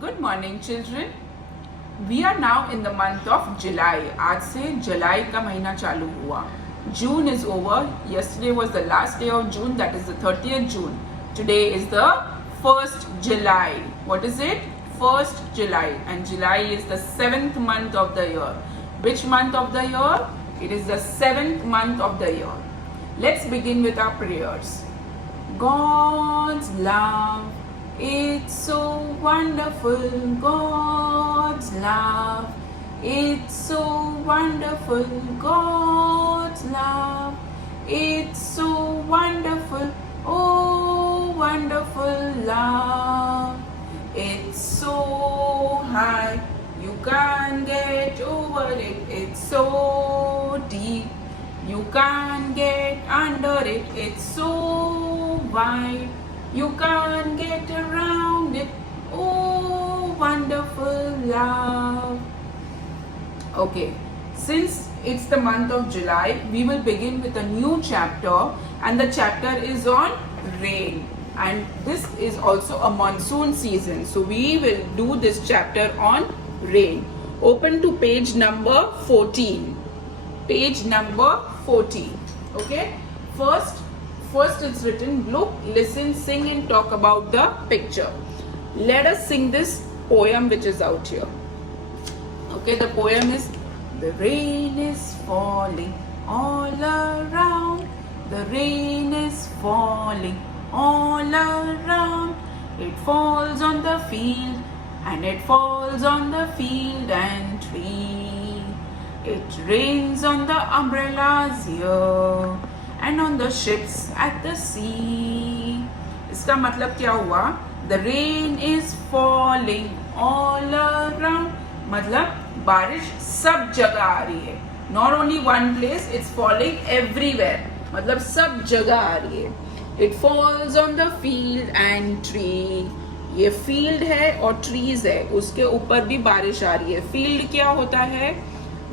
Good morning children. We are now in the month of July. आज से जुलाई का महीना चालू हुआ. June is over. Yesterday was the last day of June, that is the 30th June. Today is the 1st July. What is it? 1st July. And July is the 7th month of the year. Which month of the year? It is the 7th month of the year. Let's begin with our prayers. God's love, it's so wonderful. God's love, it's so wonderful. God's love, it's so wonderful. Oh, wonderful love. It's so high, you can't get over it. It's so deep, you can't get under it. It's so wide, you can't get around it. Oh, wonderful love. Okay, since it's the month of July, we will begin with a new chapter, and the chapter is on rain. And this is also a monsoon season, so we will do this chapter on rain. Open to page number 14. Page number 14. Okay, first it's written, look, listen, sing and talk about the picture. Let us sing this poem which is out here. Okay, the poem is, the rain is falling all around. The rain is falling all around. It falls on the field and it falls on the field and tree. It rains on the umbrellas here and on the ships at the sea. इसका मतलब क्या हुआ? The rain is falling all around. मतलब बारिश सब जगह आ रही है. Not only one place, it's falling everywhere. मतलब सब जगह आ रही है. It falls on the field and tree. ये field है और trees है, उसके ऊपर भी बारिश आ रही है. Field क्या होता है?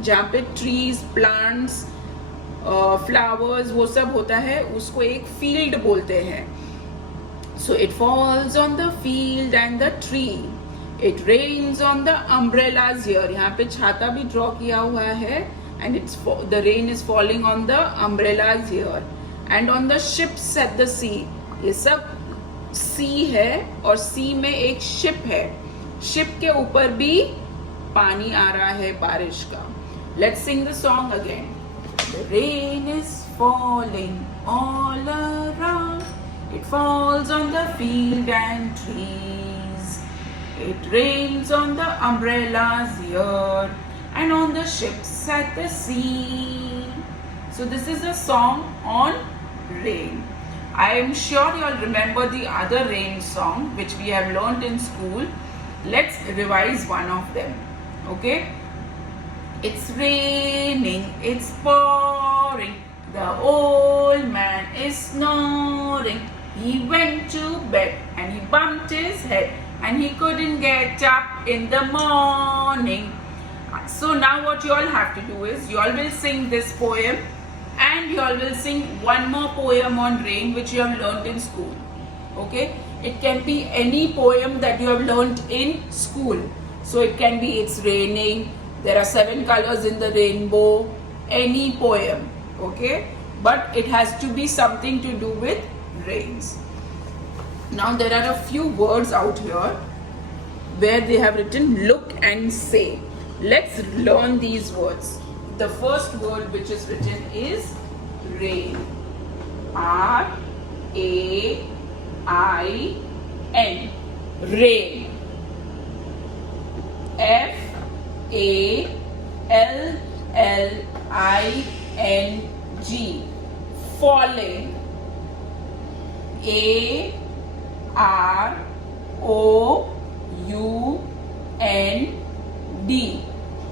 जहाँ पे trees, plants, flowers वो सब होता है, उसको एक field बोलते हैं. So it falls on the field and the tree. It rains on the umbrellas here. यहाँ पे छाता भी draw किया हुआ है. And the rain is falling on the umbrellas here. And on the ships at the sea. ये सब sea है और sea में एक ship है. Ship के ऊपर भी पानी आ रहा है बारिश का. Let's sing the song again. The rain is falling all around. It falls on the field and trees. It rains on the umbrellas here and on the ships at the sea. So this is a song on rain. I am sure you all remember the other rain song which we have learnt in school. Let's revise one of them. Okay? It's raining, it's pouring. The old man is snoring. He went to bed and he bumped his head and he couldn't get up in the morning. So now what you all have to do is, you all will sing this poem and you all will sing one more poem on rain which you have learnt in school. Okay? It can be any poem that you have learnt in school. So it can be, it's raining, there are 7 colors in the rainbow, any poem. Okay? But it has to be something to do with rains. Now there are a few words out here where they have written look and say. Let's learn these words. The first word which is written is rain. R-A-I-N. Rain. F-A-L-L-I-N-G. Falling. A-R-O-U-N-D.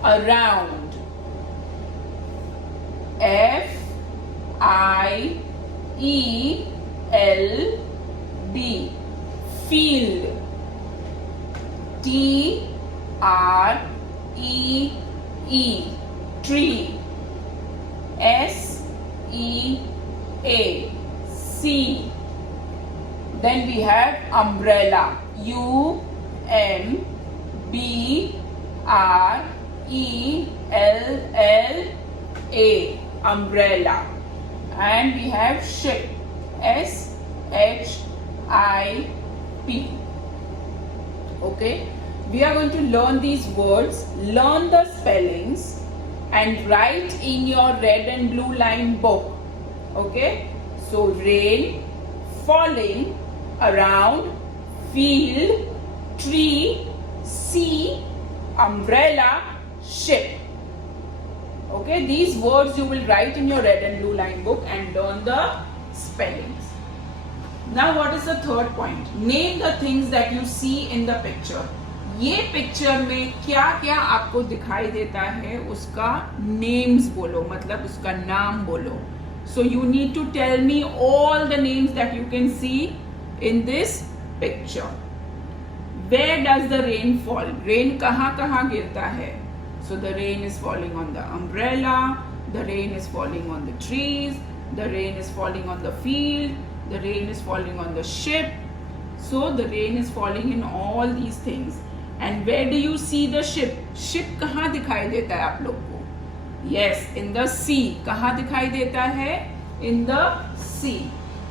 Around. F-I-E-L-D. Field. T-R-E-E. Tree. S-E-A. Sea. Then we have umbrella. U-M B-R-E-L-L-A, umbrella. And we have ship, S-H-I-P. Okay, we are going to learn these words, learn the spellings, and write in your red and blue line book. Okay, so rain, falling, around, field, tree, sea, umbrella, ship. Okay, these words you will write in your red and blue line book and learn the spellings. Now what is the third point? Name the things that you see in the picture. ये picture में क्या क्या आपको दिखाई देता है उसका names बोलो, मतलब उसका नाम बोलो. So you need to tell me all the names that you can see in this picture. Where does the rain fall? Rain कहाँ कहाँ गिरता है? So the rain is falling on the umbrella, the rain is falling on the trees, the rain is falling on the field, the rain is falling on the ship. So the rain is falling in all these things. And where do you see the ship? Ship कहाँ दिखाई देता है आप लोग को? Yes, in the sea. कहाँ दिखाई देता है? In the sea.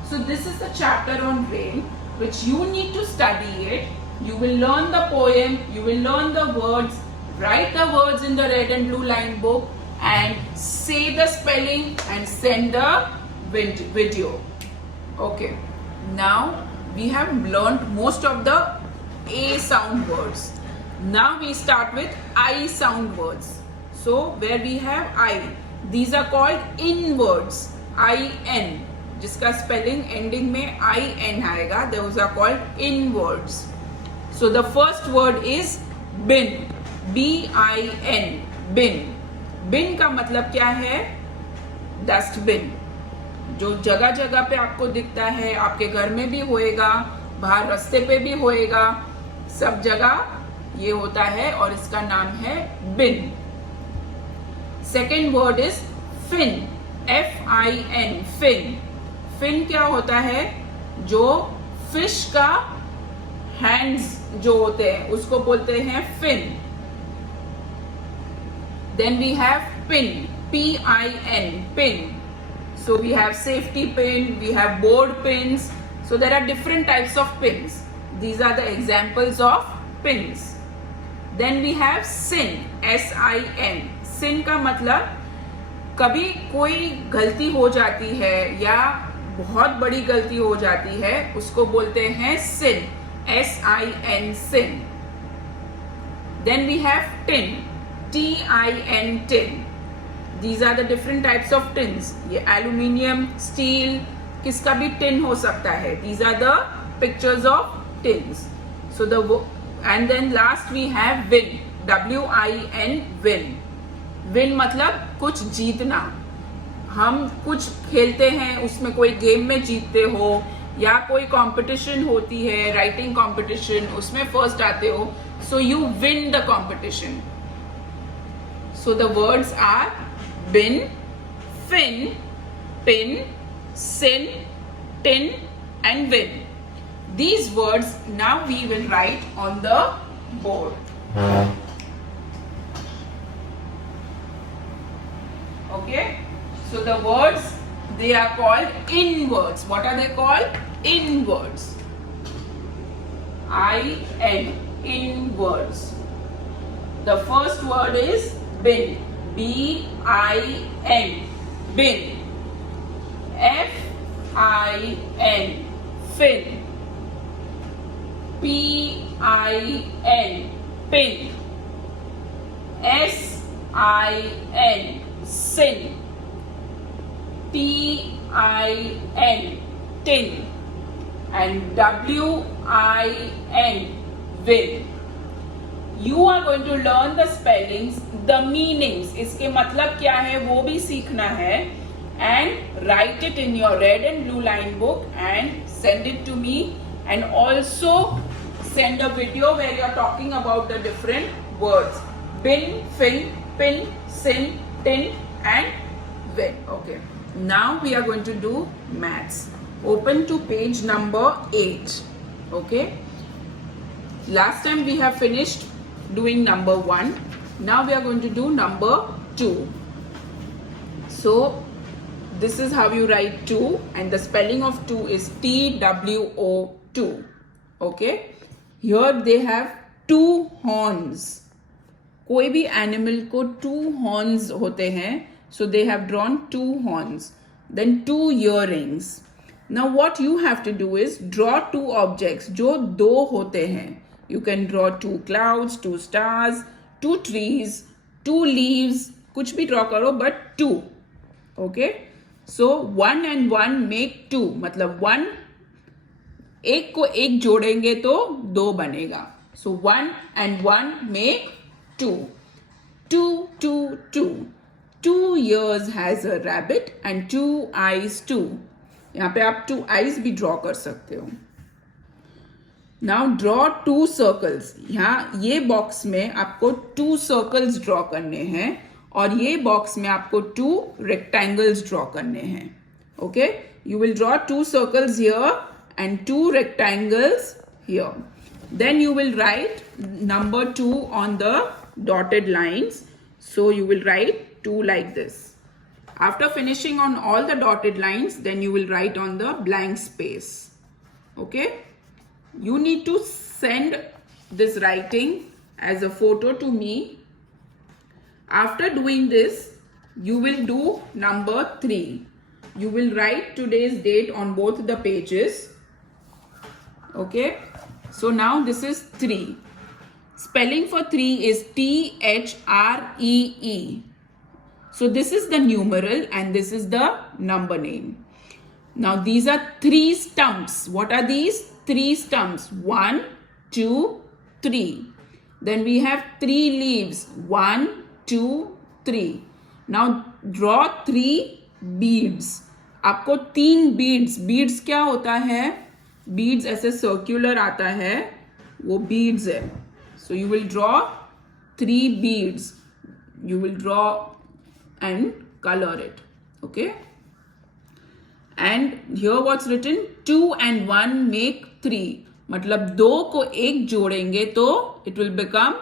So this is the chapter on rain, which you need to study it. You will learn the poem, you will learn the words, write the words in the red and blue line book, and say the spelling and send the video. Okay, now we have learned most of the A sound words. Now we start with I sound words. So where we have I, these are called in words. I-N, जिसका spelling ending में I-N आएगा, those are called in words. So the first word is bin, B-I-N, bin. Bin का मतलब क्या है? Dustbin. जो जगह जगह पे आपको दिखता है, आपके घर में भी होएगा, बाहर रास्ते पे भी होएगा, सब जगह ये होता है और इसका नाम है bin. Second word is fin, F-I-N, fin. Fin क्या होता है? जो फिश का हैंड्स जो होते हैं उसको बोलते हैं fin. Then we have pin, P-I-N, pin. So we have safety pin, we have board pins. So there are different types of pins. These are the examples of pins. Then we have sin, S-I-N. sin का मतलब कभी कोई गलती हो जाती है या बहुत बड़ी गलती हो जाती है, उसको बोलते हैं sin, S-I-N, sin. Then we have tin, T-I-N, tin. These are the different types of tins. ये aluminium, steel, किसका भी tin हो सकता है. These are the pictures of tins. So and then last we have win, W-I-N, win. Win मतलब कुछ जीतना. हम कुछ खेलते हैं, उसमें कोई गेम में जीतते हो या कोई कंपटीशन होती है, राइटिंग कंपटीशन, उसमें फर्स्ट आते हो. So you win the competition. So the words are bin, fin, pin, sin, tin, and win. These words now we will write on the board. Okay, so the words, they are called in words. What are they called? In words. I-N, in words. The first word is bin, B-I-N, bin. F-I-N, fin. P-I-N, pin. S-I-N, sin. T-I-N, tin. And W-I-N, win. You are going to learn the spellings, the meanings, इसके मतलब क्या है वो भी सीखना है, and write it in your red and blue line book and send it to me, and also send a video where you are talking about the different words. Bin, fin, pin, sin, tin, and win. Okay. Now we are going to do maths. Open to page number 8. Okay. Last time we have finished doing number 1. Now we are going to do number 2. So this is how you write 2, and the spelling of 2 is TWO2. Okay. Here they have 2 horns. कोई भी animal को 2 horns होते हैं, so they have drawn 2 horns. Then 2 earrings. Now what you have to do is draw 2 objects जो 2 होते हैं. You can draw 2 clouds, 2 stars, 2 trees, 2 leaves, कुछ भी draw करो but 2. Okay? So 1 and 1 make 2. मतलब 1 एक को एक जोड़ेंगे तो 2 बनेगा. So 1 and 1 make 2. 2, 2, 2. 2 ears has a rabbit and 2 eyes too. यहाँ पे आप 2 eyes भी draw कर सकते हो. Now draw 2 circles. यहाँ ये बॉक्स में आपको 2 circles draw करने हैं और ये बॉक्स में आपको 2 rectangles draw करने हैं. Okay? You will draw 2 circles here and 2 rectangles here. Then you will write number 2 on the dotted lines. So you will write 2 like this. After finishing on all the dotted lines, then you will write on the blank space. Okay? You need to send this writing as a photo to me. After doing this, you will do number 3. You will write today's date on both the pages. Okay? So now this is 3. Spelling for 3 is THREE. So this is the numeral and this is the number name. Now these are 3 stumps. What are these? 3 stumps. 1, 2, 3. Then we have 3 leaves. 1, 2, 3. Now draw 3 beads. आपको 3 beads. Beads क्या होता है? Beads ऐसे circular आता है, वो beads है. So you will draw 3 beads. You will draw and color it. Okay? And here what's written? 2 and 1 make 3. मतलब 2 को 1 जोड़ेंगे तो it will become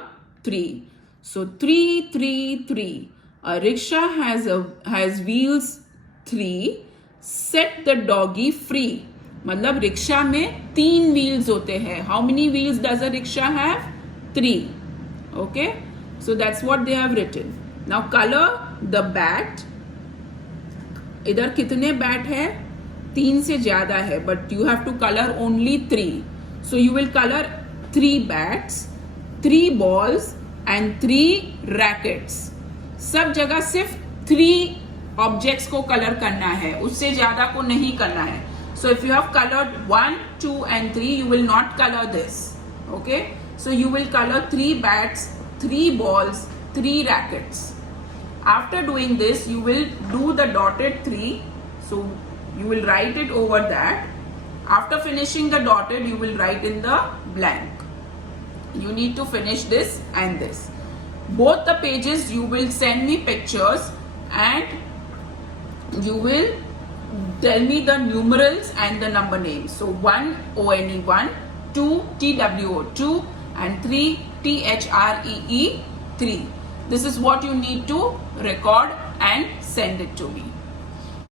3. So 3, 3, 3. A rickshaw has wheels 3. Set the doggy free. मतलब rickshaw में 3 wheels होते हैं. How many wheels does a rickshaw have? 3. Okay? So that's what they have written. Now color the bat. इधर कितने bat है? 3 से ज़्यादा है, but you have to color only 3. So you will color 3 bats, 3 balls and 3 rackets. सब जगह सिर्फ 3 objects को color करना है, उससे ज़्यादा को नहीं करना है. So if you have colored 1, 2 and 3, you will not color this. Okay? So you will color 3 bats, 3 balls, 3 rackets. After doing this, you will do the dotted 3. So you will write it over that. After finishing the dotted, you will write in the blank. You need to finish this and this. Both the pages you will send me pictures and you will tell me the numerals and the number names. So 1 ONE1, 2 TWO2 and 3 THREE 3. This is what you need to record and send it to me.